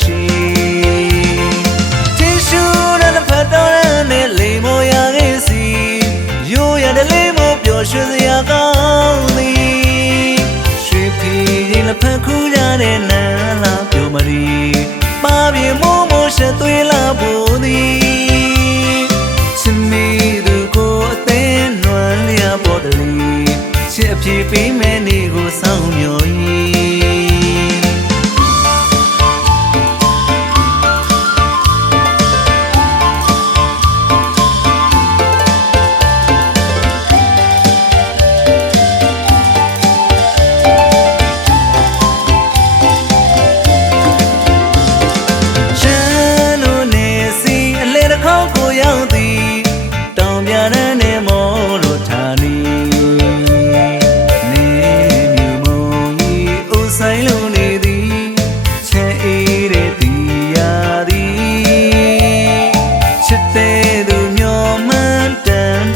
ရှိတီရှူရတဲ့ဖတ်တော်ရနဲ့လိမ်မောရခဲ့စီရိုးရတဲ့လိမ်မောပျော်ရွှင်စရာကောင်းသည်ရွှေဖီရင်လက်ဖက်ခူးရတဲ့နန်းလာပြိုမရီပါပြေမိုးမိုးရှက်သွေးလာဖို့သည်ချစ်မိသူကိုအသင်းနွမ်းလျာပေါ်တလီချစ်အပြေပေး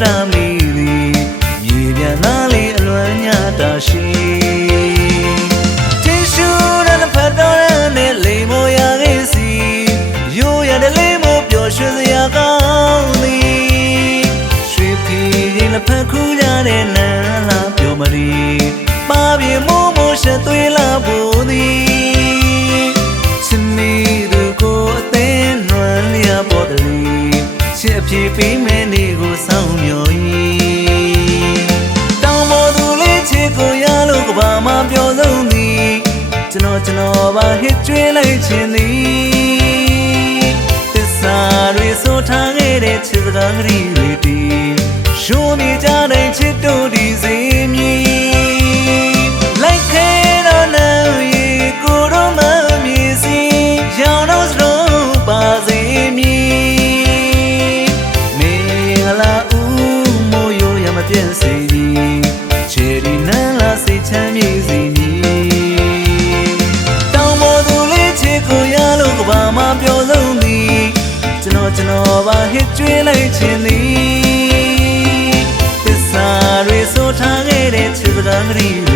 တန်တာမိသည်မြေပြန်သားလေးအလွမ်းညတာရှိတီရှူရတဲ့ဖတ်တော်ရနဲ့လိမ်မောရခဲ့စီရိုးရတဲ့လိမ်မောပျော်ရွှင်စရာကောင်းသည်ရွှေဖီရင်လက်ဖက်ခူးရတဲ့နန်းလာပျော်မရီပါပြေမိုးမိုးရှက်သွေးလာ စောင့်မျှော်၏တောင်ပေါ်သူလေးချစ်ကိုရလို့ကဘာမှပြောဆုံးသည်ကျွန်တော်ကျွန်တော်ပါဟစ်ကျွေးလိုက်ခြင်းသည်သစ္စာတွေဆိုထားခဲ့တဲ့ချစ်စကားကလေးတွေတည်ရှိုးနေကြ စ်ကျွေးလိုက်ခြင်းသည်သစ္စာတွေဆိုထားခဲ့တဲ့ချစ်စကားကလေး